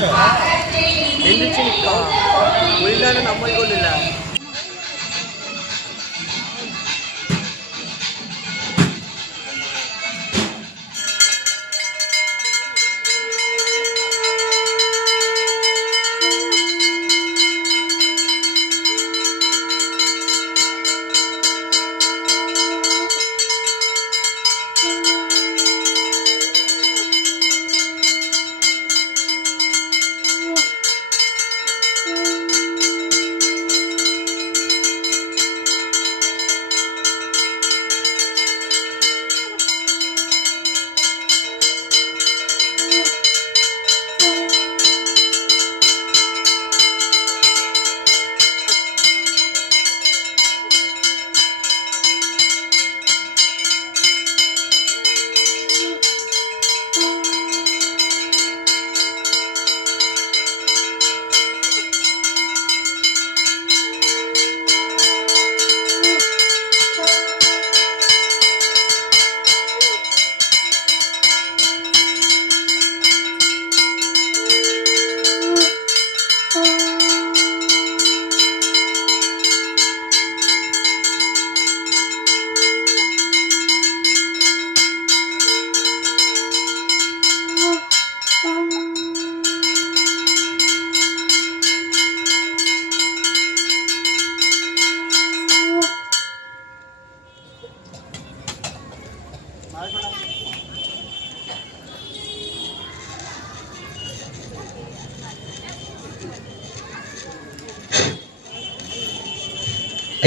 எந்திரிச்சு நிற்கும் உள்ளான நம்மளுக்கு ஒன்றும் இல்லை.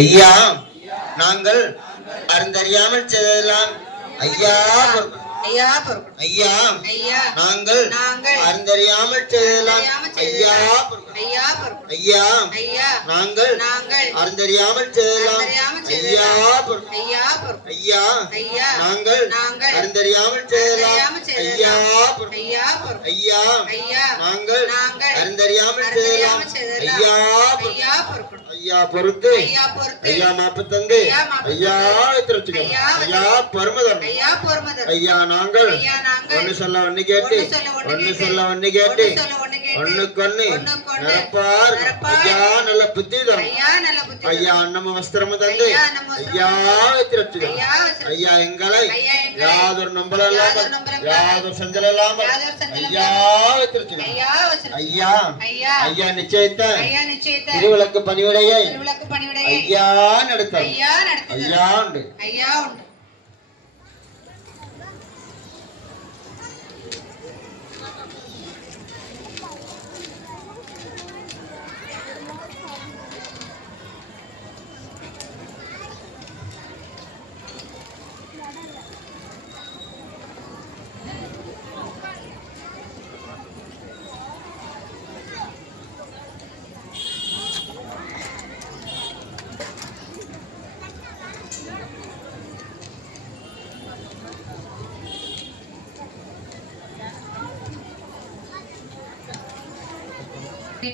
ஐயா, நாங்கள் அறிந்தறியாமல் செய்ததெல்லாம் ஐயா ஐயா ஐயா நாங்கள் அறிந்தறியாமல் செய்ததெல்லாம் ஐயா ஐயா நாங்கள் அறிந்தறியாமல் செய்ததெல்லாம் ஐயா ஐயா நாங்கள் அறிந்தறியாமல் செய்ததெல்லாம் ஐயா ஐயா நாங்கள் அறிந்தறியாமல் செய்ததெல்லாம் ஐயா ஐயா பொறுத்து ஐயா மாப்பு தந்து ஐயா திருச்சிகம் ஐயா பரமதம் ஐயா நாங்கள் ஒன்னு சொல்ல ஒன்னு கேட்டு ஒன்னு சொல்ல ஒன்னு கேட்டு ஒண்ணுக்கொன்னு நிரப்பார் ஐயா நல்ல புத்தி தரும் ஐயா அன்னம வஸ்திரம் தந்து ஐயா திருச்சிகம் ஐயா எங்களை யாதொரு நம்பல இல்லாமல் யாதொரு செஞ்சல் இல்லாமல் ஐயா திருச்சிகம் ஐயா ஐயா நிச்சயித்த திருவிளக்கு பணிவிடையை ஐயா நடத்த ஐயா உண்டு.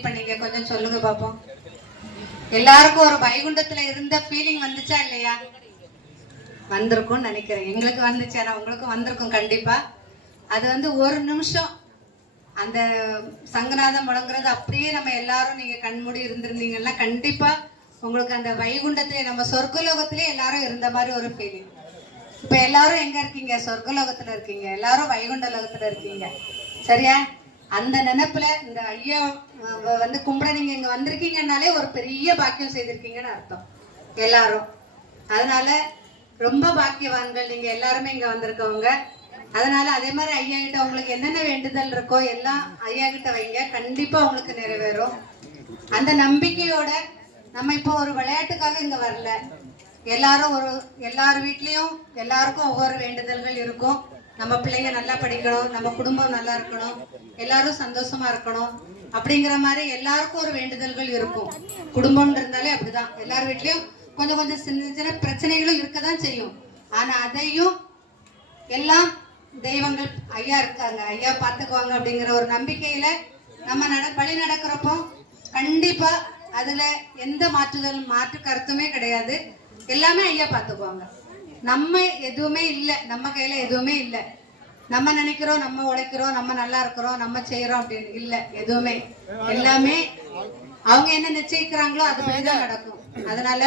பண்ணீங்க கொஞ்சம் சொல்லுங்க பாப்போம். எல்லாருக்கும் ஒரு வைகுண்டத்துல இருந்த ஃபீலிங் வந்துச்சா இல்லையா? வந்திருக்கும் நினைக்கிறேன். எங்களுக்கு வந்துச்சு, ஆனா உங்களுக்கும் வந்திருக்கும் கண்டிப்பா. அது வந்து ஒரு நிமிஷம் அந்த சங்கநாதம் முழங்குறது அப்படியே நம்ம எல்லாரும் நீங்க கண்மூடி இருந்திருந்தீங்கன்னா கண்டிப்பா உங்களுக்கு அந்த வைகுண்டத்திலே நம்ம சொர்க்கலோகத்திலே எல்லாரும் இருந்த மாதிரி ஒரு ஃபீலிங். இப்ப எல்லாரும் எங்க இருக்கீங்க? சொர்க்கலோகத்துல இருக்கீங்க. எல்லாரும் வைகுண்ட லோகத்துல இருக்கீங்க. சரியா? அந்த நினைப்புல இந்த ஐயா வந்து கும்பிட நீங்க இங்க வந்திருக்கீங்கன்னாலே ஒரு பெரிய பாக்கியம் செய்திருக்கீங்கன்னு அர்த்தம் எல்லாரும். அதனால ரொம்ப பாக்கியவான்கள் நீங்க எல்லாருமே இங்க வந்திருக்கவங்க. அதனால அதே மாதிரி ஐயா கிட்ட உங்களுக்கு என்னென்ன வேண்டுதல் இருக்கோ எல்லாம் ஐயா கிட்ட வைங்க, கண்டிப்பா உங்களுக்கு நிறைவேறும். அந்த நம்பிக்கையோட நம்ம இப்போ ஒரு விளையாட்டுக்காக இங்க வரல. எல்லாரும் எல்லார் வீட்லயும் எல்லாருக்கும் ஒவ்வொரு வேண்டுதல்கள் இருக்கும். நம்ம பிள்ளைங்க நல்லா படிக்கணும், நம்ம குடும்பம் நல்லா இருக்கணும், எல்லாரும் சந்தோஷமா இருக்கணும் அப்படிங்கிற மாதிரி எல்லாருக்கும் ஒரு வேண்டுதல்கள் இருக்கும். குடும்பம் இருந்தாலே அப்படிதான், எல்லார் வீட்லயும் கொஞ்சம் கொஞ்சம் சின்ன சின்ன பிரச்சனைகளும் இருக்கதான் செய்யும். ஆனா அதையும் எல்லாம் தெய்வங்கள் ஐயா இருக்காங்க, ஐயா பாத்துக்குவாங்க அப்படிங்கிற ஒரு நம்பிக்கையில நம்ம வழி நடக்கிறப்போ கண்டிப்பா அதுல எந்த மாற்று கருத்துமே கிடையாது. எல்லாமே ஐயா பாத்துக்குவாங்க. நம்ம எதுவுமே இல்லை, நம்ம கையில எதுவுமே இல்லை. நம்ம நினைக்கிறோம் நம்ம உழைக்கிறோம் நம்ம நல்லா இருக்கிறோம் நம்ம செய்யறோம் அப்படின்னு இல்ல. எதுவுமே எல்லாமே அவங்க என்ன நிச்சயிக்கிறாங்களோ அதுபடிதான் நடக்கும். அதனால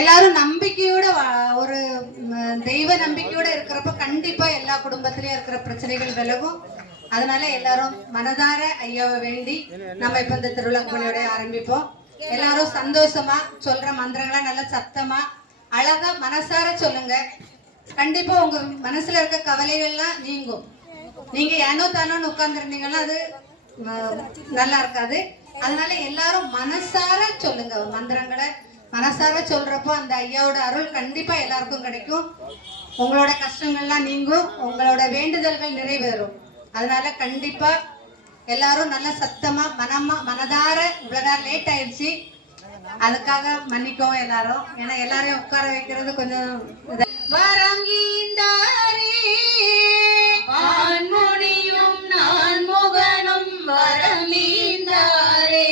எல்லாரும் நம்பிக்கையோட ஒரு தெய்வ நம்பிக்கையோட இருக்கிறப்ப கண்டிப்பா எல்லா குடும்பத்திலயும் இருக்கிற பிரச்சனைகள் விலகும். அதனால எல்லாரும் மனதார ஐயாவை வேண்டி நம்ம இப்ப இந்த திருவிழா பணியோட ஆரம்பிப்போம். எல்லாரும் சந்தோஷமா சொல்ற மந்திரங்களா நல்ல சத்தமா அழகா மனசார சொல்லுங்க. கண்டிப்பா உங்க மனசுல இருக்க கவலைகள்லாம் நீங்கும். நீங்க ஏனோ தானோன்னு உட்கார்ந்து இருந்தீங்கன்னா அது நல்லா இருக்காது. அதனால எல்லாரும் மனசார சொல்லுங்க. மந்திரங்களை மனசார சொல்றப்போ அந்த ஐயாவோட அருள் கண்டிப்பா எல்லாருக்கும் கிடைக்கும். உங்களோட கஷ்டங்கள்லாம் நீங்கும், உங்களோட வேண்டுதல்கள் நிறைவேறும். அதனால கண்டிப்பா எல்லாரும் நல்ல சத்தமா மனதார இவ்வளவு நேரம் லேட் ஆயிடுச்சு, அதுக்காக மன்னிக்கவும் எல்லாரும். ஏன்னா எல்லாரையும் உட்கார வைக்கிறது கொஞ்சம் வரங்கீந்தாரே வான்முனியும் நான் முகனும் வரமீந்தாரே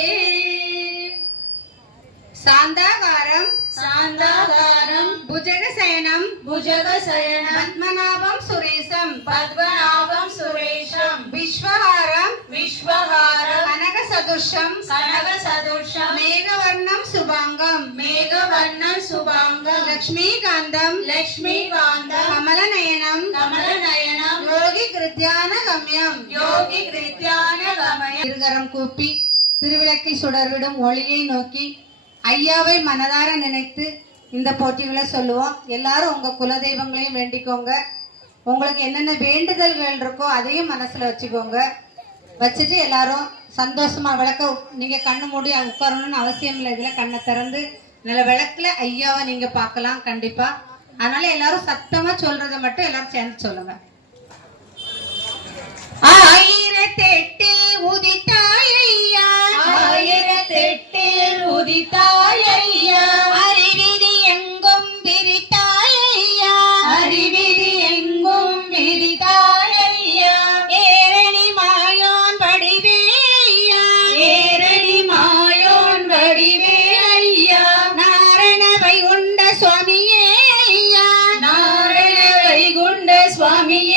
சாந்தாகாரம் சாந்தாகாரம் புஜகசயனம் புஜகசயனம் பத்மநாபம் சுரேஷம் பத்மநாபம் சுரேஷம் விஸ்வஹாரம் விஸ்வஹாரம் கனக சதுஷம் கனக சதுஷம் மேகவர்ணம் சுபாங்கம் மேகவர்ணம் சுபாங்கம் லக்ஷ்மீகாந்தம் லக்ஷ்மீகாந்தம் கமலநயனம் கமலநயனம் யோகி கிருத்யான கம்யம் யோகி கிருத்யான கமயம். இருகரம் கூப்பி திருவிளக்கை சுடர்விடும் ஒளியை நோக்கி ஐயாவை மனதார நினைத்து இந்த போட்டிகளை சொல்லுவோம். எல்லாரும் உங்க குலதெய்வங்களையும் வேண்டிக்கோங்க. உங்களுக்கு என்னென்ன வேண்டுதல்கள் இருக்கோ அதையும் மனசுல வச்சுக்கோங்க. வச்சுட்டு எல்லாரும் சந்தோஷமா விளக்க நீங்க கண்ணு மூடி உட்காரணும்னு அவசியம் இல்லை. இதுல கண்ணை திறந்து நல்ல விளக்குல ஐயாவை நீங்க பார்க்கலாம் கண்டிப்பா. அதனால எல்லாரும் சத்தமா சொல்றதை மட்டும் எல்லாரும் சேர்ந்து சொல்லுங்க. ஆயிரத்தெட்டில் உதித்தாய் ஐயா ஆயிரத்தெட்டில் உதித்தாய் ஐயா அறிவிதி எங்கும் விரித்தாய் ஐயா அறிவிதி எங்கும் விரித்தாய் ஐயா ஏரணி மாயோன் வடிவே ஐயா ஏரணி மாயோன் வடிவே ஐயா நாரண வைகுண்ட சுவாமியே ஐயா நாரண வைகுண்ட சுவாமியே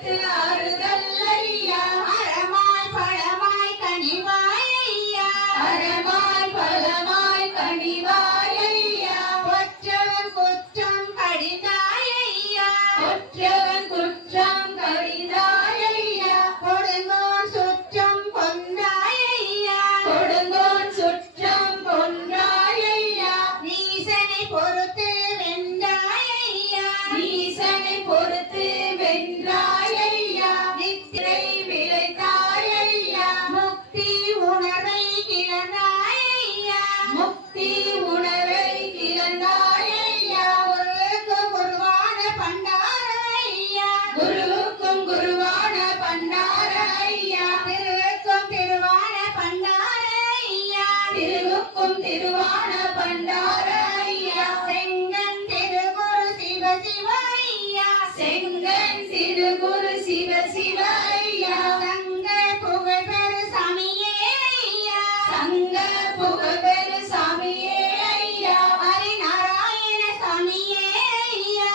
காத்து ஆறுதல் ஐயா அறமாய் பழமாய் கனிவாய் ஐயா அறமாய் பழமாய் கனிவாய் ஐயா ஒற்றவன் குற்றம் கடிந்தாய் ஐயா ஒற்றவன் குற்றம் கடிந்தாய் ஐயா கொடுங்கோன் சுற்றம் கொண்டாய் ஐயா கொடுங்கோன் சுற்றம் கொண்டாய் ஐயா நீசனை பொறுத்து வென்றாய் ஐயா நீசனை பொறுத்து வென்றாய் ஐயா நித்திரை விளைத்தாய் ஐயா முக்தி உணர்வை கிளந்தாய் ஐயா முக்தி உணர்வை கிளந்தாய் ஐயா குருவுக்கும் குருவான பண்டார ஐயா குருவுக்கும் குருவான பண்டார ஐயா திருவுக்கும் திருவான பண்டார ஐயா திருவுக்கும் திருவான பண்டார ஐயா செங்கன் திருகுரு சிவ சிவ ஐயா செங்கன் திருகுரு சிவ சிவ ஐயா சங்க புகழ்பெரு சாமியே ஐயா சங்க புகழ்பெரு சாமியே ஐயா ஹரிநாராயண சாமியே ஐயா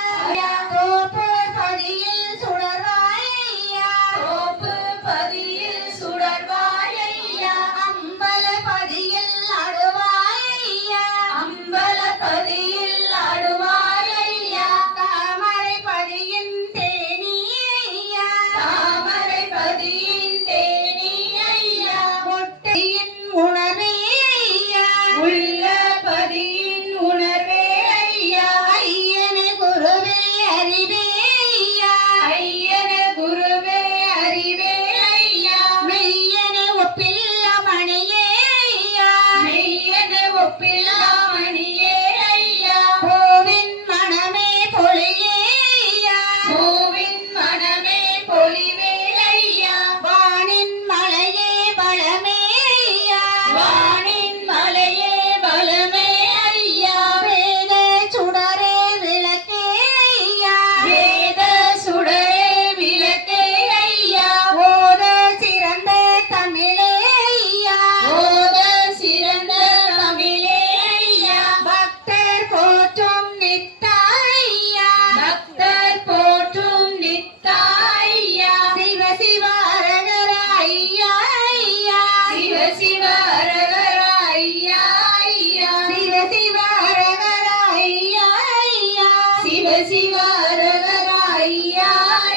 தோப்பு பதியில் சுடர்வாய் ஐயா தோப்பு பதியில் சுடர்வாய் ஐயா அம்பல பதியில் ஆடுவாய் ஐயா அம்பல பதியில் ஆடுவாய் ஐயா தாமரை பதியின் தேனி ஐயா தாமரை பதியின் தேனி ஐயா முட்டையின் உணர்வே ஐயா உள்ள பதியின் உணர்வே ஐயா ஐயனே குருவே அறிவே ஐயா ஐயனே குருவே அறிவே ஐயா மெய்யனே ஒப்பில்ல மணியே ஐயா மெய்யனே ஒப்பில்ல மணியே ஐயா பூவின் மனமே பொழியே ஐயா பூவின் மனமே பொழிவே ஐயா வானின் மலையே பலமே ஐயா வானின் மலையே பலமே ஐயா வேத சுடரே விளக்கே ஐயா வேத சுடரே விளக்கே ஐயா ஓத சிறந்த தமிழே ஐயா ஓத சிறந்த தமிழே ஐயா பக்தர் போற்றும் நித்தாய்யா பக்தர் போற்றும் நித்தாய்யா சிவ சிவ அரகர ஐயா ஐயா சிவ சிவ அரகர ஐயா ஐயா சிவ சிவ அரகர ஐயா ஐயா சிவ சிவ அரகர ஐயா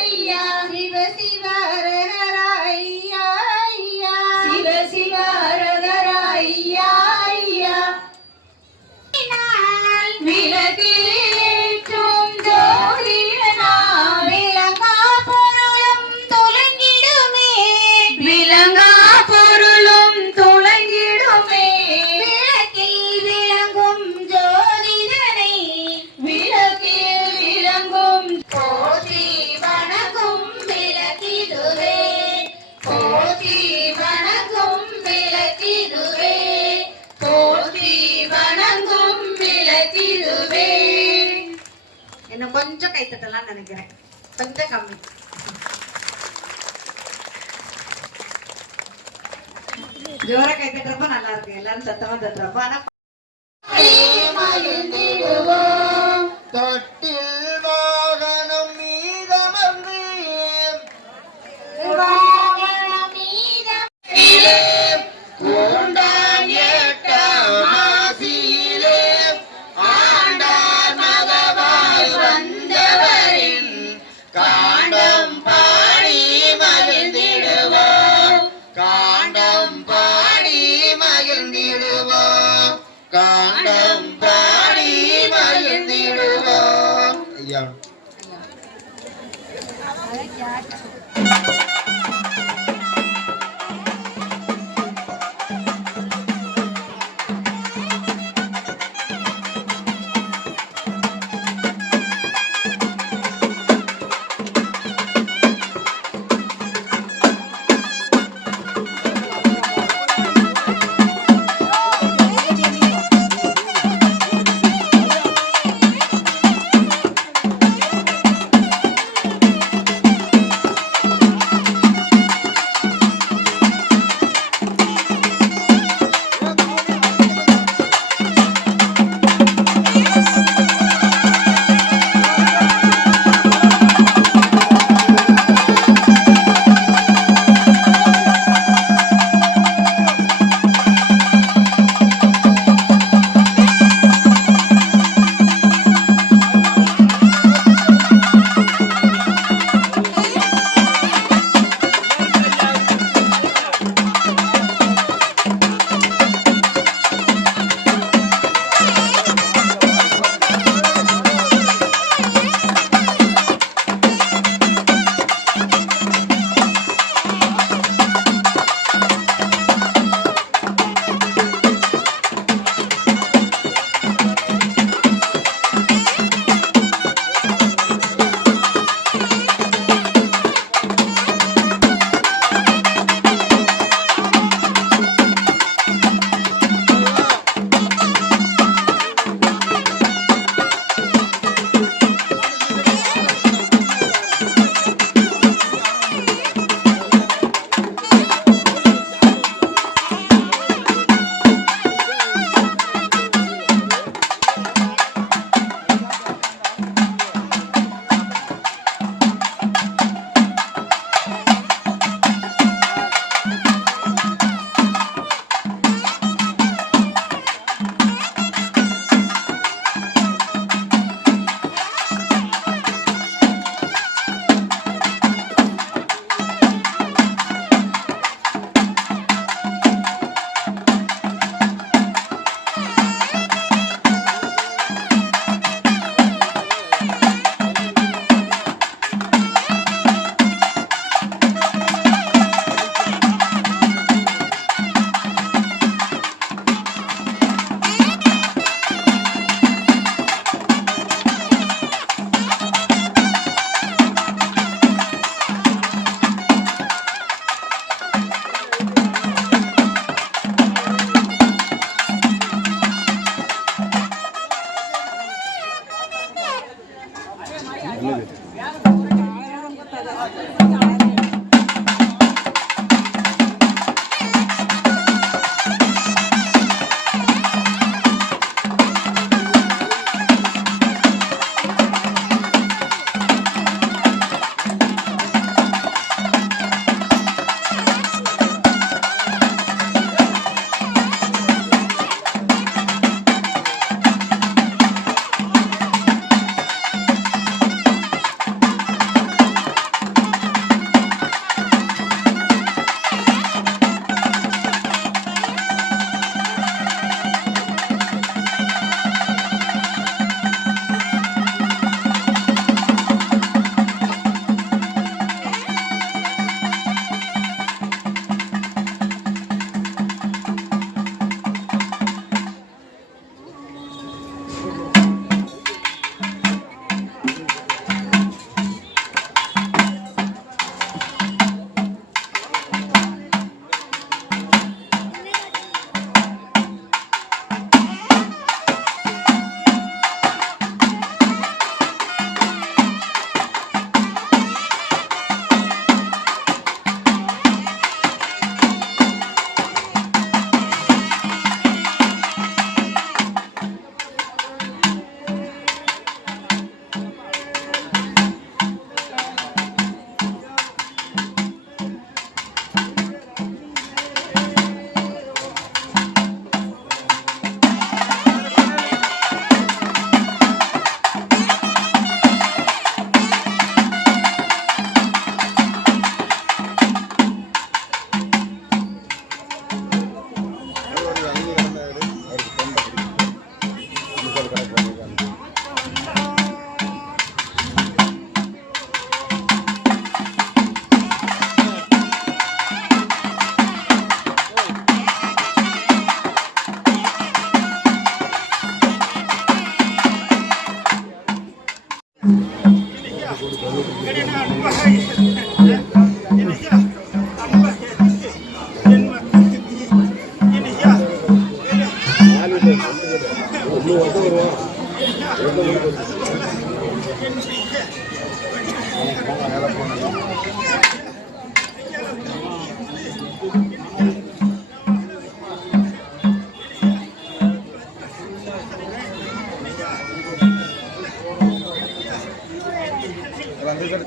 ஐயா சிவ சிவ அரகர ஐயா ஐயா சிவ சிவ அரகர ஐயா ஐயா விளக்கேற்றும் ஜோதிடனாய் விளங்கா பொருளும் துலங்கிடுமே விளங்கா பொருளும் துலங்கிடுமே விளக்கில் விளங்கும் ஜோதிடனை விளக்கில் விளங்கும் போற்றி வணங்கும் விளக்கிடுவே போற்றி வணங்கும் விளக்கிடுவே போற்றி வணங்கும் விளக்கிடுவே இன்னும் கொஞ்சம் கைத்தட்டலாம் நினைக்கிறேன் கொஞ்சம் கம்மி ஜோர கைத்தட்டுறப்ப நல்லா இருக்கு எல்லாரும் சத்தமா தட்டுறப்ப ஆனா மகிழ்ந்திடுவோம் தொட்டில் வாகனம் மீதமர்ந்து வாகனம் மீதம் பூண்டான் எட்டாம் மாசியிலே ஆண்டார் மகவாய் வந்தவரின் காண்டம் பாடி மகிழ்ந்திடுவோம் காண்டம் பாடி மகிழ்ந்திடுவோம் காண்டம் பாடி மகிழ்ந்திடுவோம் ஐயா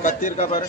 कत्ती का पर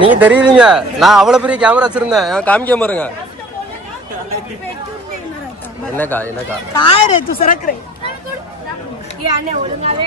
நீங்க தெரியலீங்க, நான் அவ்வளவு பெரிய கேமரா வச்சிருந்தேன், காமிக்க பாருங்க. என்னக்கா என்னக்கா காரு தூ சரக்குறே ஏ அண்ணே ஒழுங்காவே